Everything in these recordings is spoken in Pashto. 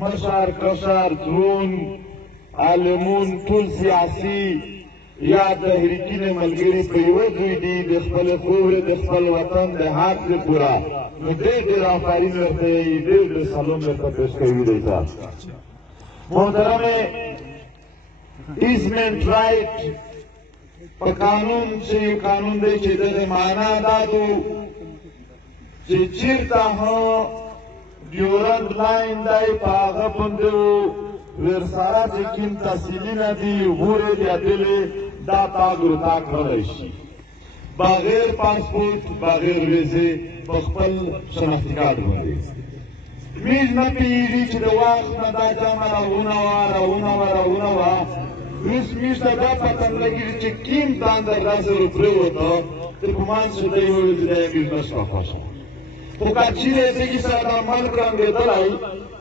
مشر کشر ځوان عالمون ټول سیاسي یا تحریکین ملګري په یوه دوی دي د خپلې خاورې د خپل وطن د حق د پوره نو ډېر آفرین ورته یې ډېر سلام ورته پېښ کوي دی ته محترمې ایزمنټ رایټ په قانون چې قانون دی چې دغه معنا دا ده چې چېرته ډیورنډ لاین دی په هغه باندې ورسره چې کوم تحصیلونه دي هورې لیدلې دا تاګ رتاګ کړلی شي بغیر پاسپورټ بغیر ویزې په خپل شناختي کارت باندې میز نه پوهېږي چې د وخت نه دا جامه راونه وه اوس میز ته دا پته نه لګېږي چې کوم ځان در داسې ورپرېوته ته ګمان چې دی وویل چې دا یې میز نشته خوښه خو که چیرې سږي سره دا ملک رنګېدلی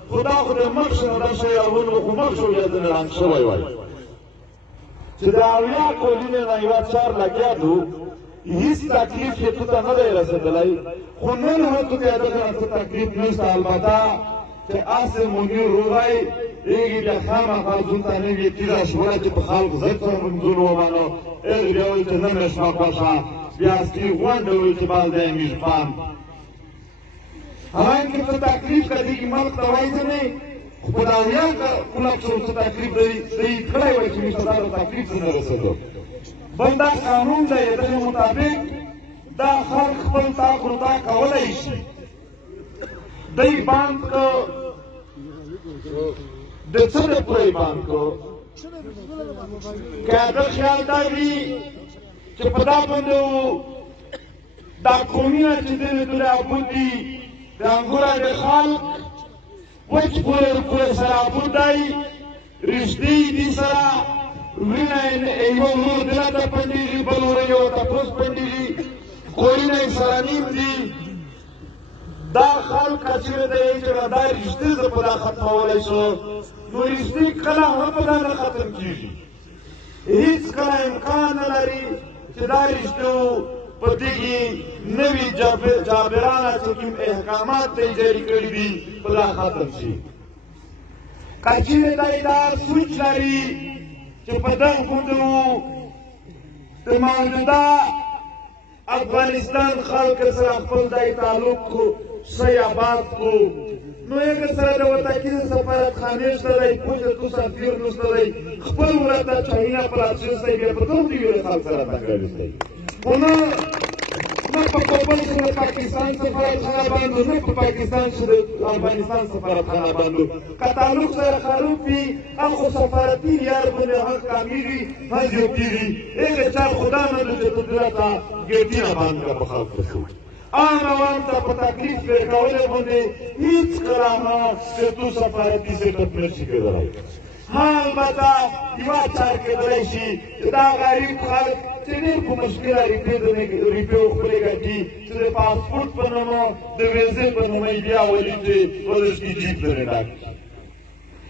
خو دا خو د مخ شنه دا شی راونه خو مخ شو بیا ځینې رنګ شوی وای چې د اویا کلونې نه یوه چار لګیا دو هیڅ تکلیف یې تو ته نه دی رسېدلی خو نن هم تو ته دغه څه تکلیف نشته البته چې هسې منیر روغی هغې بیا خامخا ځون ته نه وي تېره شوله چې په خلق زه څه منځون ومنو هغې بیا وایي چې نه مې شپه خوښه بیا سپي غونډه وایي چې بال دی میژبان حالانکه څه تکلیف که دې ملک ته وایي څه نه خو دا اویا کلک شو څه تکلیف دی کړی وای چې موږ ته دا تکلیف څه نه رسېدو بل دا قانون دی د دې مطابق دا خلک خپل تاک رتا کولی شي دی بند که د څه دپاره یې بند که که ده خیال دا وي چې په دا باندې دا قومونه چې دی د رابود دي د انګوره د خلک وچ پورې سره ابود دی رښتې دي سره وینه یو ورور دلته پنډېږي بل ورور یې ورته پوس پنډېږي کورونه یې سره نیم دي دا خلک که چېرې دی چې دا رښتې زه په دا ختمولی شو نو رښتې کله هم په دا نه ختم کېږي هېڅ کله امکان نه لري چې دا رښتو په دغې نوي جابرانه چې کوم احکامات ته یې جاري کړي دي په دا ختم شي که چېرې دی دا سوچ لري چې په دغه باندې د موجوده افغانستان خلک سره خپل دی تعلق ښه آباد کړو نو هغه سره د وطني سفارتخانې شته دی پوهه تو سفیر نشته دی خپل ورته چاینه پلاټسیس دی بیا په کوم دیو خلک سره تکرار دی خو نه په کابل کې د پاکستان سفارتخانه باندې نه په پاکستان کې د افغانستان سفارتخانه باندې که تعلق سره خراب وي هغه سفارتي یار باندې هغه کامیږي هغه جوړېږي هغه چا خدا نه د قدرته ګټینه باندې په خلک شو عام عوام ته په تکلیف ورکولو باندې هېڅ کله نه چې تو سفارتي سیټاپ نشي کېدلی ها البته یوه چار کېدلی شي چې دا غریب خلک چې ډېر په مشکله روپۍ خپلې ګټي چې د پاسپورټ په نومه د ویزې په نومه یې بیا ولي چې ودرس کې جیب لرې ډک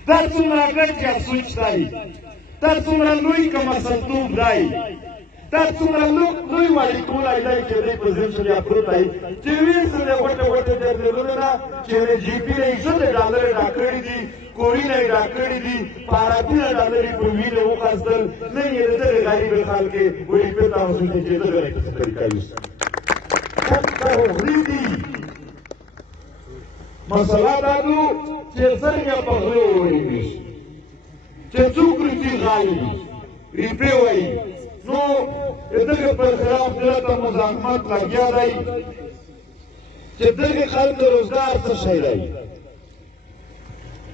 دا څومره ګټ یا سوچ دی دا څومره لوی که مسلطوب دی دا څومره لوی والي کولی دی چې دی په ذهن شل یا پروت دی چې ویز دی غوټه غوټه درلودونه نه چې جي پي نه یې زره ډالرې راکړي دي کورونه یې راکړي دي پاراتونه ډالرې په وینه وخوځدل نن یې د دغې غریبې خلکې وایي پېته وسوځي چې دغه طریقه یوسه غري دي مسله دا ده چې څرنګه په غره وویل شي چې څوک رښتې غالي دي ریپې وایي نو د دغه پر خلاف دلته مزاحمت لګیا دی چې دغه خلکو روزګار څه شی دی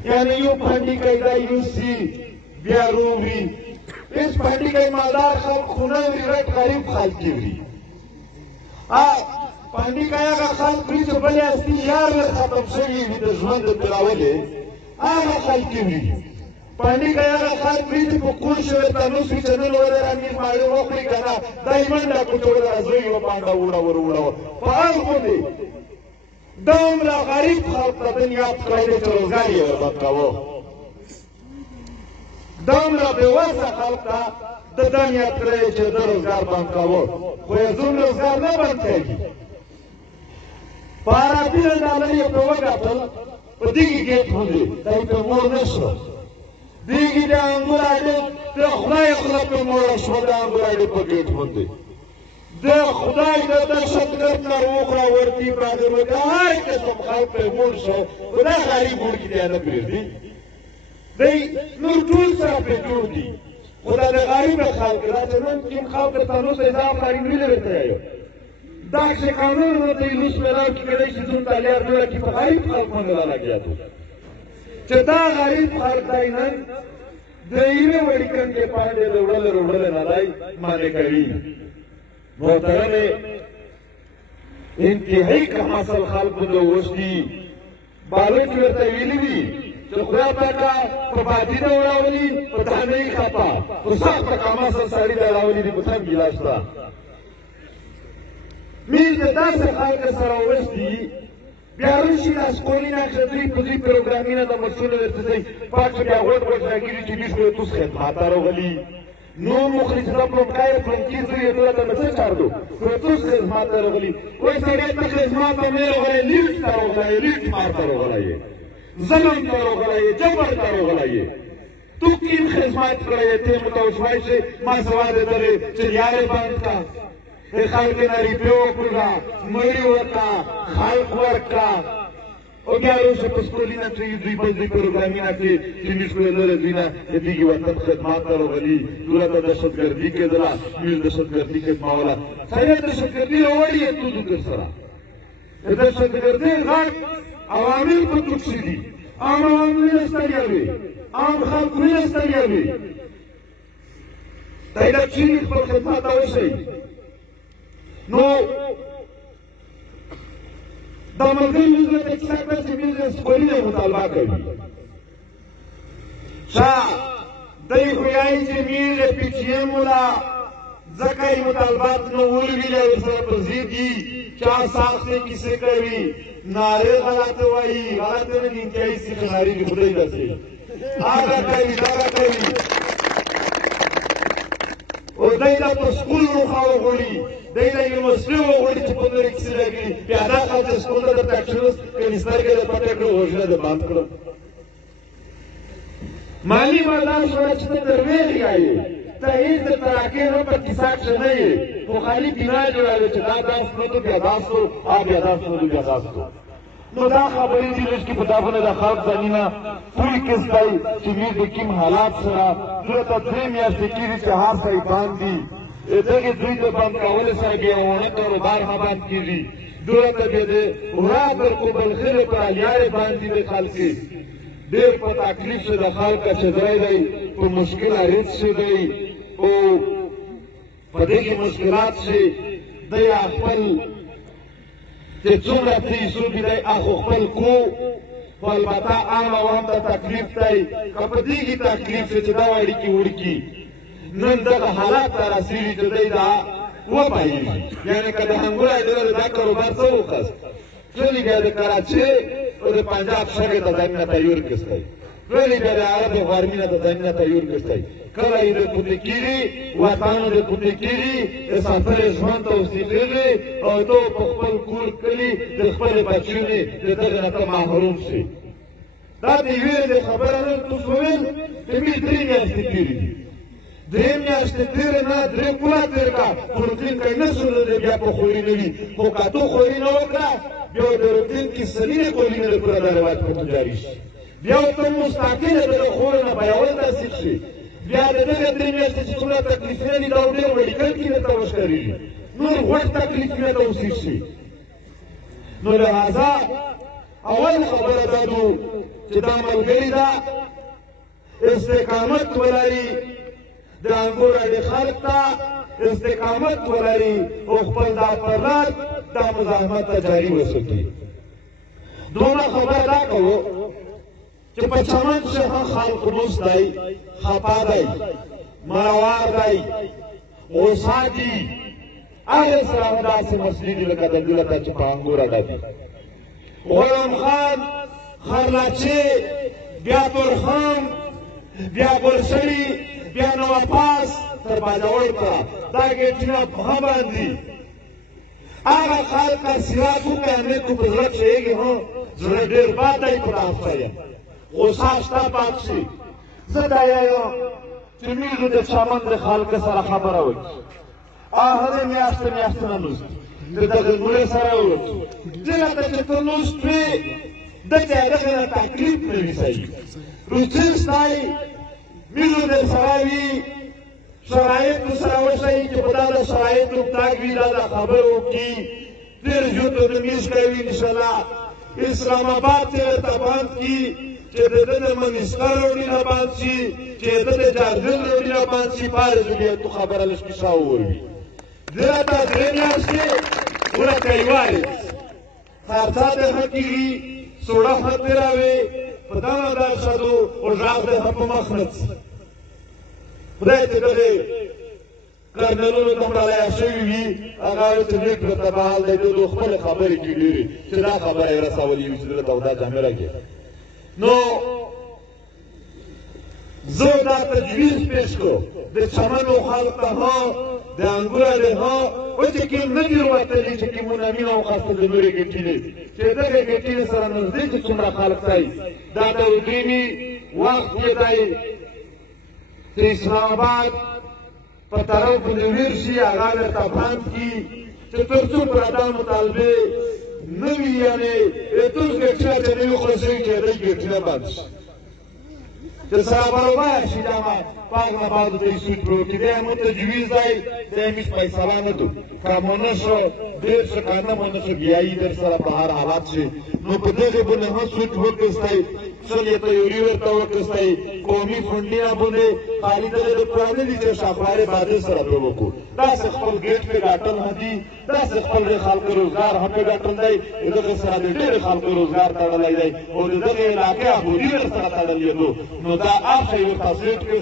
یعنی یو پنډیکی دی یوسي بیا روغي هېڅ پنډیکی مالدار خلک خو نه وي رټ غریب خلک یې وي پنډیکی هغه خلک وي چې بلې اصلي یار یې ختم شوي وي د ژوند د تېرولې هغه خلک یې وي پنډیکی هغه خلک وي چې په کور شوی تنوس وي چې نن ولې رامیر ماړې وخوري که نه دا یې منډه کوچوړه ده زوی یوه پانډه وړوه په هغه باندې دومره غریب خلک ته د نیت کړی دی چې روزګار یې وربند کوه دومره بېوسه خلک ته د ده نیت کړی دی چې د روزګار بند کوه خو یې زوم روزګار نه بند کېږي په عربي ډالر یې پرې وګټل په دغې ګیټ باندې دا یې پرې موړ نه شوه دغې د انګور اډې د خدای خوله پرې موړه شوه د انګور اډې په ګیټ باندې د خدای د دهشتګرد نه روغ راوړتي برادر د هر قسم خلک پرې موړ شو خو دا غریب موړ کې دی نه پرېږدي دی نور ټول سره پرې جوړ دي خو دا د غریبه خلک دا چې نن کوم خلک درته نوس اضافه غریب نه دی درته وایو دا چې قانون ورته یې لوس میلاو کې کېدی شي دومره لیار نه راکړي په غریب خلک باندې را لګیا دی چې دا غریب خلک دی نن د یوې وړې کنډې پاڼې روړلې نه دی مانې کوي محترمې انتهایی کم اصل خلکو د اوس دي بالک ورته ویلي دي چې خدای پاکه په باطي نه وراولي په تا نه یې خفه خو سخته کم اصل سړي ته راولي دي په سم ګیلاس ته میر د داسې خلکو سره اوس دي بیا راشي دا سکولونه چې دوی په دوی پروګرامونه د مسؤله درته ځي پاکه بیا غوټ راګیري چې دوی خو توس خدمات ته راغلي نو مخرج دا پلومکای پلومکی زوی یې دوی ته څه کار دو خو توس خدمات ته راغلي وایي سړی ته خدمات ته نه راغلی لیفټ ته راغلی لیفټ مار ته راغلی ظلم ته راغلی جبر ته راغلی تو کیم خدمات کړی ته متوجه شي ما سوال درې چې یارې باندې کا خلک نه ریپیو وکړه مړی ورکړه خلک ورکړه او بیا روسه په سکولونه کې دوی په دې پروګرامونه کې چې موږ په لاره دوی نه دغه وطن خدمات ته راغلي دوی ته دهشتګردي کېدله موږ دهشتګردي خدموله څنګه دهشتګردي راوړي ته دوی سره دهشتګردي غټ عوامل په توګه دي عام عوامل ستړي وي عام خلک نه ستړي وي دا چې په خدمت اوسئ نو دا ملګري موږ ته کیسه کړه چې موږ سکولونه مطالبه کوي دی خو یایي چې موږ پی ټي ایم ولا ځکه یې مطالبات نو ولګېدي او ورسره پر ضد دي چا ساختې کیسې کوي نارې غلطه وایي غلطه نه دي انتهایي سیخه نارې دي خدای داسې هغه کوي دغه کوي او دی دا په سکول روښه وغواړي دی دا یونیورسټي وغواړي چې په لرې کیسې لګي بیا دا خلک چې سکول ته درته کښېنوس کني سترګې د پټې کړو غوږونه د بند کړم مالي مردان شوړه چې ته دروېږ یایې ته هېڅ د تراکې نه په کیسه کښې نه یې خو خالي بنا جوړوې چې دا داس نه تو بیا داس تو بیا داس نه تو بیا داس تو نو دا خبرې دي لږ کې په دا باندې د خلق ځانونه پوری کېستی چې موږ د کوم حالات سره دوی ته 3 میاشتې کېږي چې هر ځای بند دي دغې دوی د بند کولو سره بیا ونه کاروبار نه بند کېږي دوی ته بیا د ورا در کوبلخېلې په الیارې باندې د خلکې ډېر په تکلیف سره د خلکه چې دی دی په مشکل اړیت شي دی او په دغې مشکلات چې دی خپل چې څومره فیصدي دی هغه خپل کو خو البته عام عوام ته تکلیف دی که په دغې تکلیف چې دا اړیکې وړکي نن دغه حالات ته رسېږي چې دی دا وپوهېږي یعنې که د انګور اډې دا کاروبار څه وخست ټولې بیا د کراچۍ او د پنجاب شګې ته ځانونه تیار کړستی ټولې بیا د عرب غرمینه ته ځانونه تیار کړستی کله یې د کوتې کېږي وطن د کوتې کېږي د سفر ژوند ته اوسېدلې او ته په خپل کور کلي د خپلې بچیونې د دغه نه ته محروم شي دا د یوې د خبره نه تاسو وویل چې موږ 3 میاشتې تېرې دي 3 میاشتې تېرې نه 3 پوره تېر کړه خو روتین کوي نه شو دی بیا په خوري نه وي خو که تو خوري نه وکړه بیا د روتین کې سلینې کولینې د پوره د روایت په جاري شي بیا ورته مستقله د خورو نه بیاول تصدیق شي بیا د دغه 3 میاشتې چې څومره تکلیفونه دي دا ډېر میډیکل کې درته وښکارېږي نور غټ تکلیفونه ته اوسېږ شي نو لهذا اول خبره دا دو چې دا ملګري ده استقامت ولري د انګور اډې خلک ته استقامت ولري او خپل دا فرات دا مزاحمت ته جاري وساتي دومره خبره دا کوو چې په چمن کښې خلک اوس دی خفه دی منوار دی غوسه دي هغې سره هم داسې مسلې دي لکه دلته چې په انګور اډه دي غلام خان خرلاچې بیا تورخم بیا ګلسړي بیا نوپاس تر باجوړ ته دا ګېټونه هم بند دي هغه خلک که سیرات وکړي امیر کو په زړه کښېږي زړه ډېر باد دی په تاسو یم غوسه شته پات شي زه دا یم چې میږو د چمن د خلکو سره خبره وکړي هغه میاشتې نه نوست د دغه مړي سره ووتو ځکه چې ته نوست وې دته هغه نه تکلیف نه وي صحیح روچې ستای میږو د سره وي شرایط سره وشي چې په دا شرایط مطابق وي دا خبره وکړي ډېر ژر د میز کوي انشاءالله اسلام آباد ته تباند کی چې د دې منستر وړي نه باندې شي چې د دې جاردل وړي نه باندې شي فارغ دې تو خبره لږ کیسه ووري زړه درې میاشتې ورته یواري خاصه د حقیقي سوړه خطراوي په دا شادو او ځاګ د په مخنت خدای ته دې کرنلونو ته مړاله شوي وي هغه چې دې پرته بحال دی د خپل خبرې کې ډېرې چې دا خبره یې رسولې وي چې دلته دا جامې راکړي نو زه دا تجویز پیش کړو د چمنو خلق ته د انګوره د او چې کوم نه دي وتلي چې کومونه مینه وخاصه د نورې ګټلې چې دغه ګټلې سره نږدې چې څومره خلق دی دا د ودرېمي وخت کې دی چې اسلام آباد په طرف باندې ویر شي هغه ورته بند کړي چې تر څو پرته مطالبې نه وي یعنې ټول ګټه چې نه وي خلاصوي چې دی ګټه بند شي چې سره برابر شي دا پاک آباد ته سود پرو کې بیا مو تجویز دی دا هیڅ فیصله نه دو کمونه شو ډېر څه کانه مونږ شو بیایي در سره په هر حالات شي نو په دغه باندې هم سود وکړئ څلې تیوري ورته وکړئ قومي فنډونه باندې خالي دغه پرانه دي چې شاپاره باندې سره وکړو دا خپل ګیټ په ګاټل هدي دا خپل خلکو روزګار هم په ګاټل دی دغه سره ډېر خلکو روزګار تړلای دی او دغه علاقې ابودي سره تړلې نو دا اخی ورته سیټ کړئ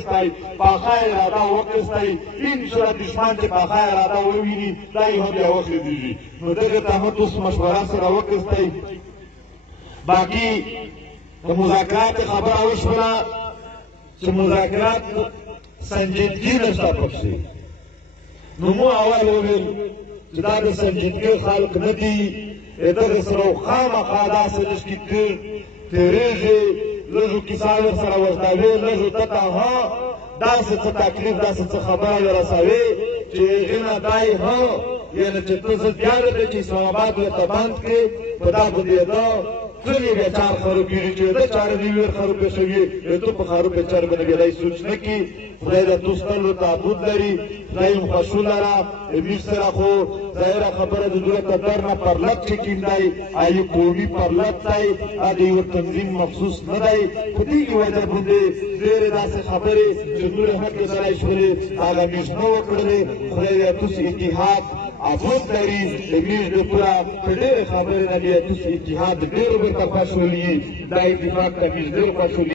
پاخه اراده وکړئ ان شاء دشمن چې پاخه اراده وویني دا یې هم بیا وخت دیږي نو دغه ته هم تاسو مشوره سره وکړئ باقي د مذاکرات خبره وشوله چې مذاکرات سنجیدګي نشته پکښې نو مو اول وویل چې دا د سنجیدګۍ خلق نه دي دغه سره خامخا داسې نشي کې تېرېږي لږو کیسه ورسره ورته وې لږو ته ته داسې څه تکلیف داسې څه خبره یې رسوې چې هغې نه دای یعنې چې ته زه بیا درته چې اسلام آباد ورته بند کړې په دا باندې ده څنګه بیا 4 خرو کېږي چې ده 4 نیویر خرو پېښوي ته په خرو په چر باندې بیا دای سوچ نه کړي خدای د توستلو تعبد لري خدای هم خوشو لره امیر سره خو ظاهره خبره د دولت در نه پرلط چې کیم دی آیو قومي پرلط دی د یو تنظیم مخصوص نه دی په دې کې وایي در باندې ډېرې داسې خبرې چې نورې هټې سره یې شولې هغه میش نه وکړلې خدای د توس اتحاد عبود لري د میش د پوره په ډېرې خبرې نه د توس اتحاد ډېرو ورته خوښولي دا اتفاق ته میش ډېر خوښولي